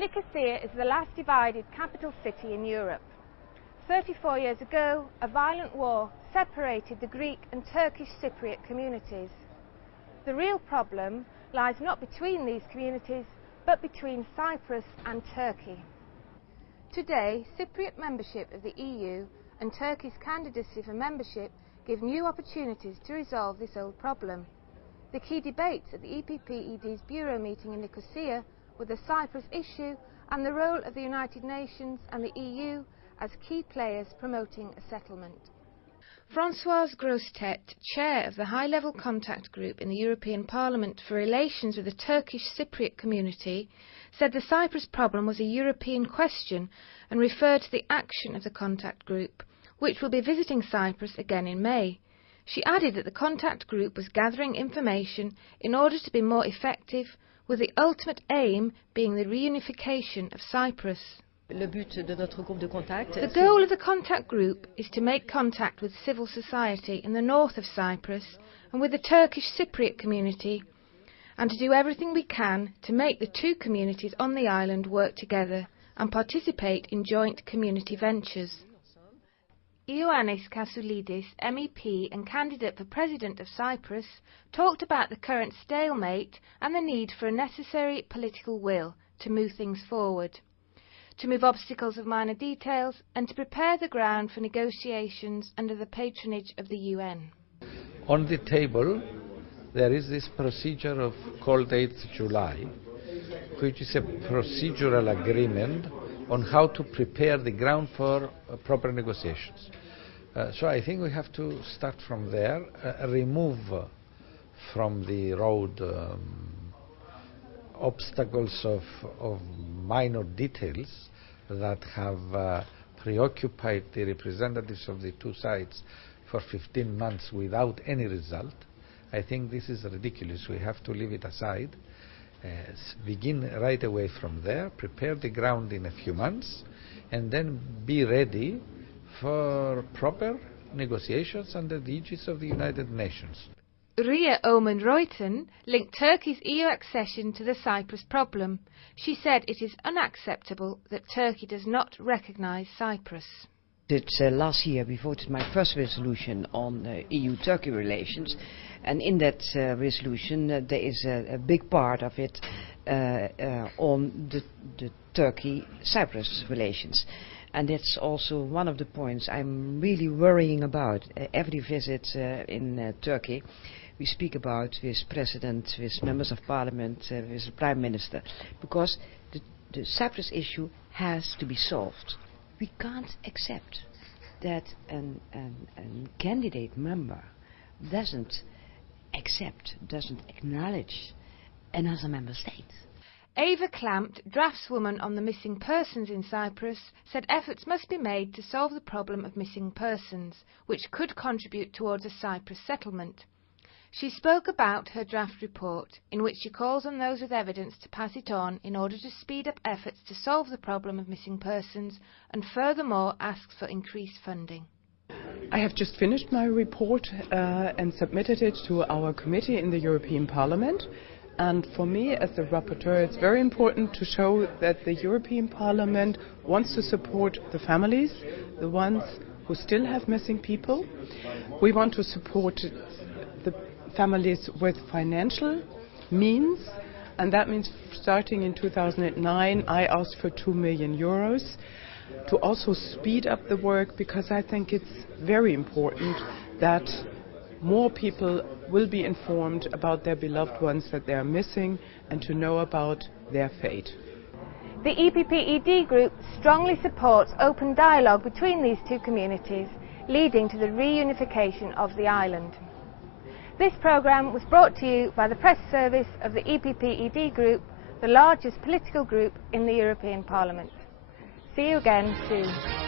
Nicosia is the last divided capital city in Europe. 34 years ago, a violent war separated the Greek and Turkish Cypriot communities. The real problem lies not between these communities, but between Cyprus and Turkey. Today, Cypriot membership of the EU and Turkey's candidacy for membership give new opportunities to resolve this old problem. The key debates at the EPP-ED Bureau meeting in Nicosia were the Cyprus issue and the role of the United Nations and the EU as key players promoting a settlement. Françoise Grostet, chair of the high-level contact group in the European Parliament for relations with the Turkish Cypriot community, said the Cyprus problem was a European question and referred to the action of the contact group, which will be visiting Cyprus again in May. She added that the contact group was gathering information in order to be more effective, with the ultimate aim being the reunification of Cyprus. The goal of the contact group is to make contact with civil society in the north of Cyprus and with the Turkish Cypriot community, and to do everything we can to make the two communities on the island work together and participate in joint community ventures. Ioannis Kassoulidis, MEP and candidate for President of Cyprus, talked about the current stalemate and the need for a necessary political will to move things forward, to move obstacles of minor details and to prepare the ground for negotiations under the patronage of the UN. On the table there is this procedure called 8th July, which is a procedural agreement on how to prepare the ground for proper negotiations. So I think we have to start from there, remove from the road obstacles of minor details that have preoccupied the representatives of the two sides for 15 months without any result. I think this is ridiculous. We have to leave it aside, begin right away from there, prepare the ground in a few months, and then be ready for proper negotiations under the aegis of the United Nations. Ria Oomen-Ruijten linked Turkey's EU accession to the Cyprus problem. She said it is unacceptable that Turkey does not recognise Cyprus. Last year we voted my first resolution on EU-Turkey relations, and in that resolution there is a big part of it on the Turkey-Cyprus relations. And that's also one of the points I'm really worrying about. Every visit in Turkey we speak about with President, with members of Parliament, with the Prime Minister, because the Cyprus issue has to be solved. We can't accept that a candidate member doesn't accept, doesn't acknowledge another member state. Eva Klampt, draftswoman on the missing persons in Cyprus, said efforts must be made to solve the problem of missing persons, which could contribute towards a Cyprus settlement. She spoke about her draft report, in which she calls on those with evidence to pass it on in order to speed up efforts to solve the problem of missing persons, and furthermore asks for increased funding. I have just finished my report and submitted it to our committee in the European Parliament. And for me, as the rapporteur, it's very important to show that the European Parliament wants to support the families, the ones who still have missing people. We want to support the families with financial means, and that means starting in 2009, I asked for €2 million to also speed up the work, because I think it's very important that more people will be informed about their beloved ones that they are missing and to know about their fate. The EPP-ED group strongly supports open dialogue between these two communities, leading to the reunification of the island. This programme was brought to you by the press service of the EPP-ED group, the largest political group in the European Parliament. See you again soon.